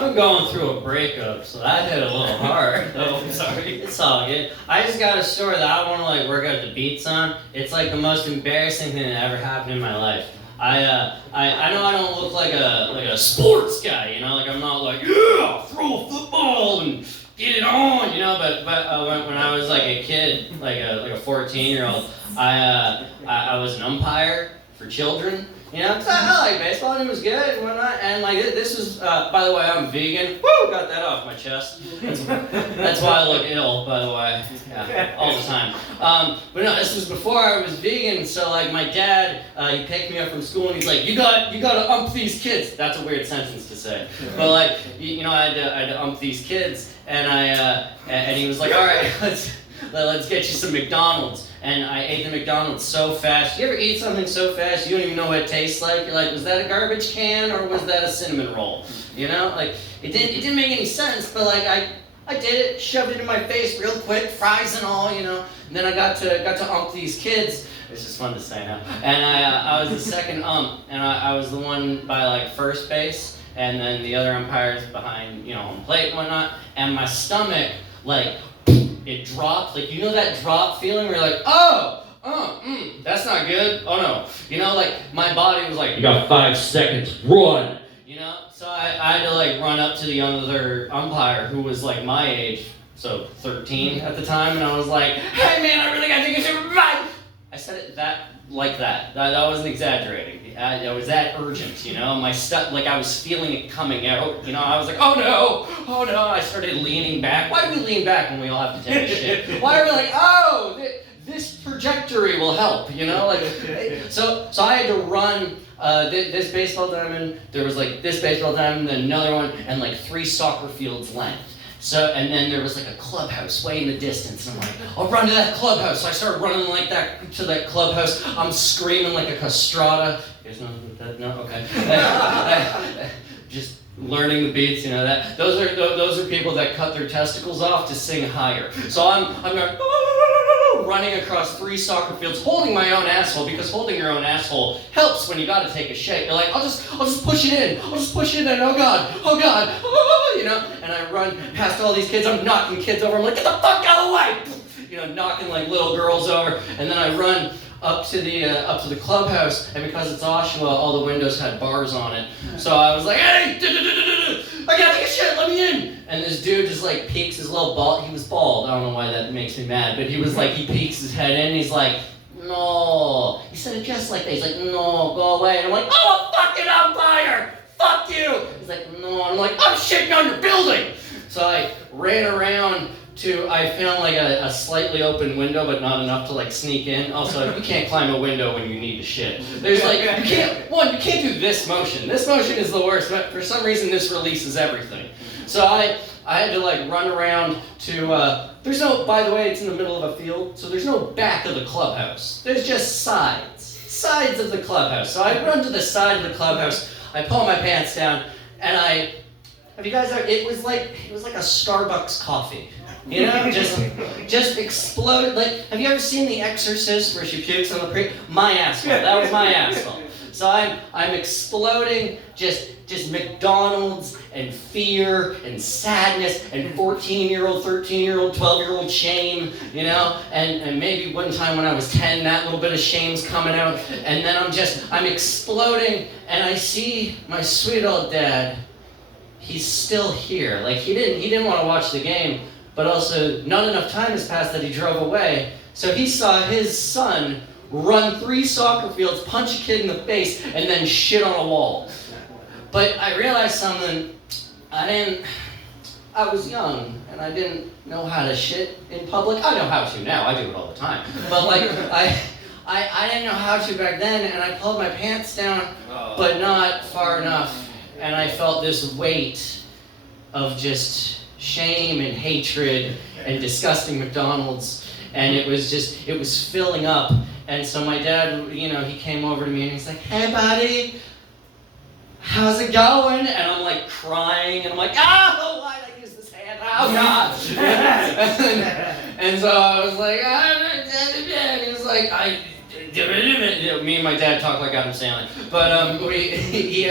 I've been going through a breakup, so that hit a little hard. Oh, sorry. It's all good. I just got a story that I want to like work out the beats on. It's like the most embarrassing thing that ever happened in my life. I know I don't look like a sports guy, you know, like I'm not like, yeah, throw a football and get it on, you know, but when I was like a kid, like a 14-year-old, I was an umpire for children. You know, 'cause I like baseball and it was good and whatnot. And like this was, by the way, I'm vegan. Woo, got that off my chest. That's why I look ill, by the way. Yeah, all the time. But no, this was before I was vegan. So like my dad, he picked me up from school and he's like, you gotta ump these kids. That's a weird sentence to say, but like you know, I had to ump these kids, and and he was like, all right, let's get you some McDonald's. And I ate the McDonald's so fast. You ever eat something so fast you don't even know what it tastes like? You're like, was that a garbage can or was that a cinnamon roll? You know, like it didn't make any sense. But like I did it, shoved it in my face real quick, fries and all, you know. And then I got to ump these kids. It's just fun to say now. And I was the second ump, and I was the one by like first base, and then the other umpires behind, you know, home plate and whatnot. And my stomach like. It dropped, like, you know that drop feeling where you're like, that's not good, oh no. You know, like, my body was like, you got 5 seconds, run. You know, so I had to, like, run up to the other umpire who was, like, my age, so 13 at the time, and I was like, hey man, I really gotta take a shit, bye. I said it like that. That wasn't exaggerating. It was that urgent, you know. My stuff, like I was feeling it coming out, you know. I was like, oh no. I started leaning back. Why do we lean back when we all have to take a shit? Why are we like, this trajectory will help, you know? Like, so I had to run this baseball diamond. There was like this baseball diamond, then another one, and like 3 soccer fields length. So, and then there was like a clubhouse way in the distance, and I'm like, I'll run to that clubhouse. So I started running like that to that clubhouse. I'm screaming like a castrata. You guys know that? No? Okay. Just learning the beats, you know that. Those are people that cut their testicles off to sing higher. So I'm going, running across 3 soccer fields, holding my own asshole, because holding your own asshole helps when you gotta take a shit. You're like, I'll just push it in. Oh God, you know. And I run past all these kids. I'm knocking kids over. I'm like, get the fuck out of the way, you know, knocking like little girls over. And then I run up to the clubhouse, and because it's Oshawa, all the windows had bars on it. So I was like, hey, I gotta take a shit, let me in. And this dude just like peeks his little bald, he was bald, I don't know why that makes me mad, but he was like, he peeks his head in, and he's like, no. He said it just like that, he's like, no, go away. And I'm like, oh, fucking umpire, fuck you. He's like, no. And I'm like, I'm shitting on your building. So I ran around I found like a slightly open window, but not enough to like sneak in. Also, you can't climb a window when you need to shit. There's like, you can't do this motion. This motion is the worst, but for some reason this releases everything. So I had to like run around to, there's no, by the way, it's in the middle of a field, so there's no back of the clubhouse. There's just sides of the clubhouse. So I run to the side of the clubhouse, I pull my pants down, and have you guys ever, it was like a Starbucks coffee. You know, just exploded. Like, have you ever seen The Exorcist where she pukes on the my asshole. That was my asshole. So I'm exploding, just McDonald's and fear and sadness and 14-year-old, 13-year-old, 12-year-old shame, you know, and maybe one time when I was 10, that little bit of shame's coming out, and then I'm exploding, and I see my sweet old dad. He's still here. Like, he didn't want to watch the game. But also, not enough time has passed that he drove away. So he saw his son run 3 soccer fields, punch a kid in the face, and then shit on a wall. But I realized something. I was young, and I didn't know how to shit in public. I know how to now. I do it all the time. But like, I didn't know how to back then, and I pulled my pants down, but not far enough. And I felt this weight of just shame and hatred and disgusting McDonald's, and it was filling up. And so my dad, you know, he came over to me and he's like, hey buddy, how's it going? And I'm like crying, and I'm like, why did I use this hand? Oh God. and so I was like, and he was like, me and my dad talk like Adam Sandler. But he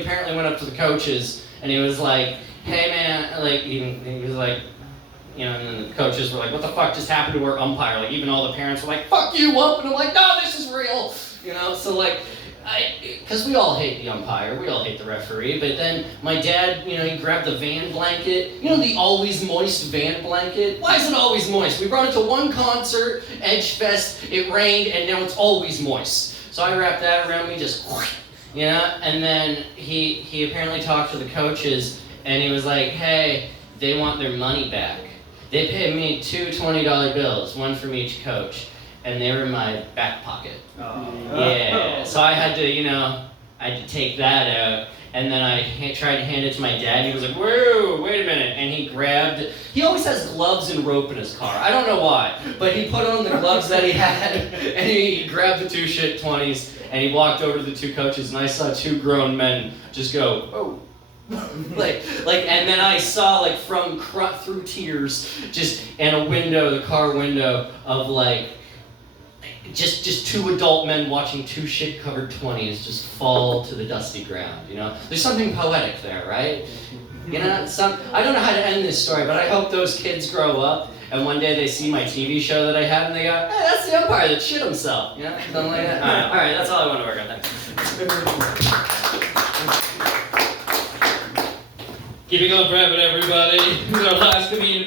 apparently went up to the coaches and he was like, hey man, like he was like, you know, and then the coaches were like, what the fuck just happened to our umpire? Like even all the parents were like, fuck you, Ump, and I'm like, no, this is real, you know. So like, because we all hate the umpire, we all hate the referee, but then my dad, you know, he grabbed the van blanket, you know, the always moist van blanket. Why is it always moist? We brought it to one concert, Edge Fest, it rained, and now it's always moist. So I wrapped that around me, just, you know, and then he apparently talked to the coaches, and he was like, hey, they want their money back. They paid me two $20 bills, one from each coach, and they were in my back pocket. Yeah, so I had to, you know, I had to take that out, and then I tried to hand it to my dad, and he was like, whoa, wait a minute, and he always has gloves and rope in his car. I don't know why, but he put on the gloves that he had, and he grabbed the two shit 20s, and he walked over to the two coaches, and I saw two grown men just go, oh. and then I saw like through tears, just in a window, the car window of like, just two adult men watching two shit-covered 20s just fall to the dusty ground, you know? There's something poetic there, right? You know, I don't know how to end this story, but I hope those kids grow up and one day they see my TV show that I have and they go, hey, that's the umpire that shit himself, you know? Something like that. All right, that's all I want to work on. Thanks. Keep it going forever, everybody. This is our last comedian.